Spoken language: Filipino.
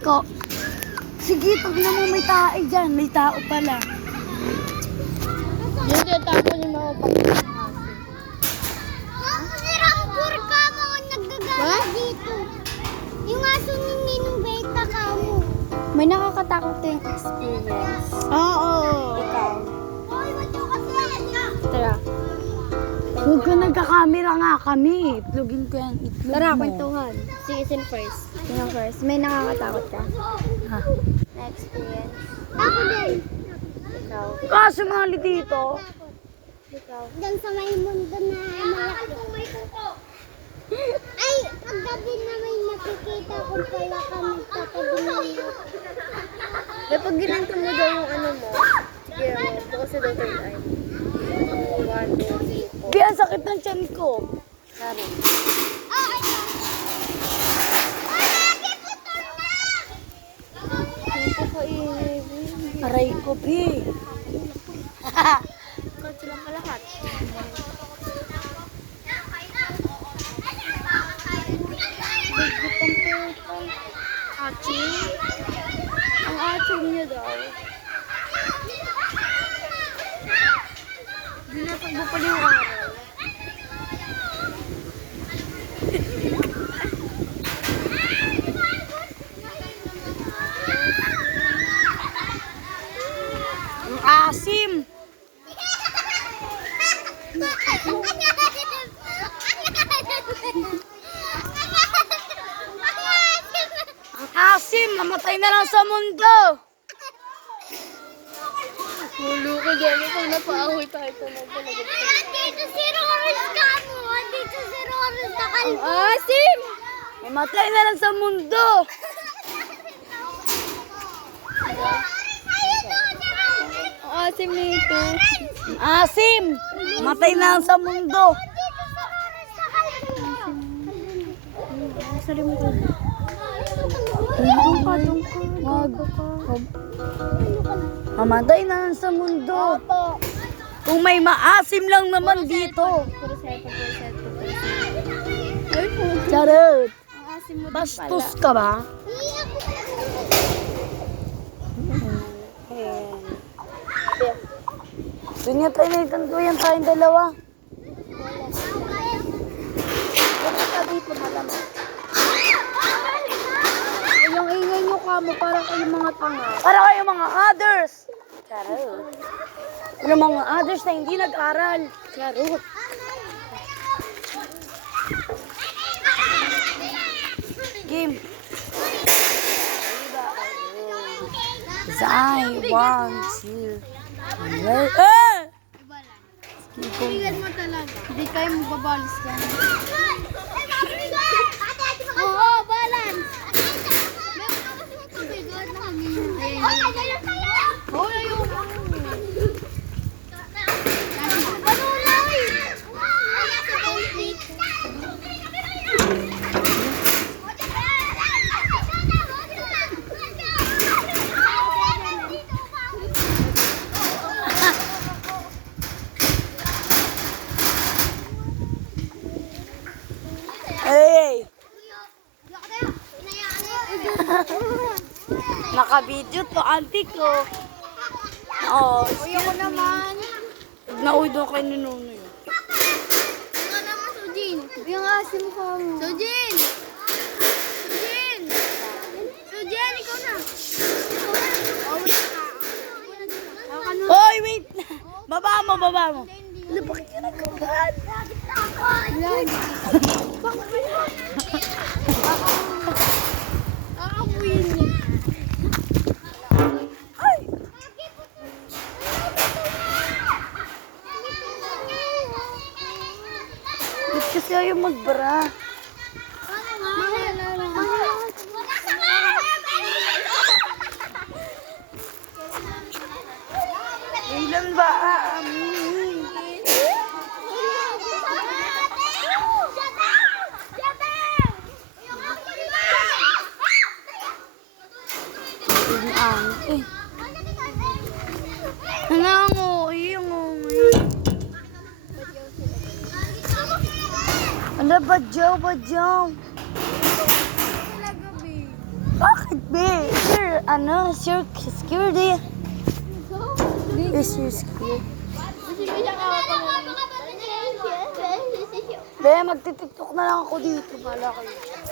ko. Sige, tignan mo may tao dyan. May tao pala. Yung tinatapon yung mga pagkakas. Nirambur ka mo naggagala dito. Yung aso ni Ninong Beta ka mo. May nakakatakot yung experience. Oo. Ikaw. Hoy, ba't yung kasi? Tara. Huwag ka nagkakamera nga kami. Itlogin ko yung itlog Tara, mo. kwentuhan. Sige, sin first. Sino first? May nakakatakot ka? Ha? Na experience. Ako din. Ikaw. Kaso mali dito. Ikaw. Diyan sa may mundo na malaki. Ay, paggabi na may nakikita ko pala kami katabi nila. Pag ginanto mo daw yung ano mo, sige mo, bukas sa daw third eye. 1, 2, 3, 4. Di, ang sakit ng tiyan ko. Sorry. Oh, ito. Lagi putol na! Hindi ko iibig. Aray ko, Bi. Kotse lang pala kat. Aching? Ang aching niya daw. Ginatagbo pala yung araw. Ang asim. Ang asim. Namatay na lang sa mundo. Hulo ko dyan. Pag napaahoy tayo ito na talaga. Dito si Roris ka mo. Dito si Roris na kalbo. Asim! Namatay na lang sa mundo. Ang asim na ito. Ang asim. Namatay na lang sa mundo. Sorry mo ka. Doon ka. Wag. Mamatay na lang sa mundo. Kung may maasim lang naman dito. Puro cellphone, puro cellphone, puro cellphone. Ay po. Charot. Ang asim mo din Bastos pala. ka ba? Doon niya tayo naitanduyan tayong dalawa. Bakit ka dito malamang? Yung ingay nyo ka mo, parang kayong mga tanga. Para kayo mga others. Charot. Yung mga others na hindi nag-aral. Charot. Game. I want you. Tingnan mo talaga. Hindi kayo magbabalis ka. Oo, balance. Meron ako sa tubigan na kami. Hoy, ayoko. Panulay! Hey! Naka-video to, auntie ko. Oo. Uy, ako naman. Nauwi doon kay Nunoy. Ano naman, Sujin? Yung asim ko mo. Sujin! Sujin! Sujin, ikaw na. Hoy, wait! Baba mo, baba mo. Ano, bakit ka nagkabahan? Aamuyin niya. Ay! Ba't kasi ayaw magbara? Ilan ba aamin? Yung ante. Nangangoy, yung ngoy. Ano, badyaw, badyaw. Talaga, babe. Bakit, be? ano, security. Is you scared? Be, magtitiktok na lang ako dito. Bala kayo.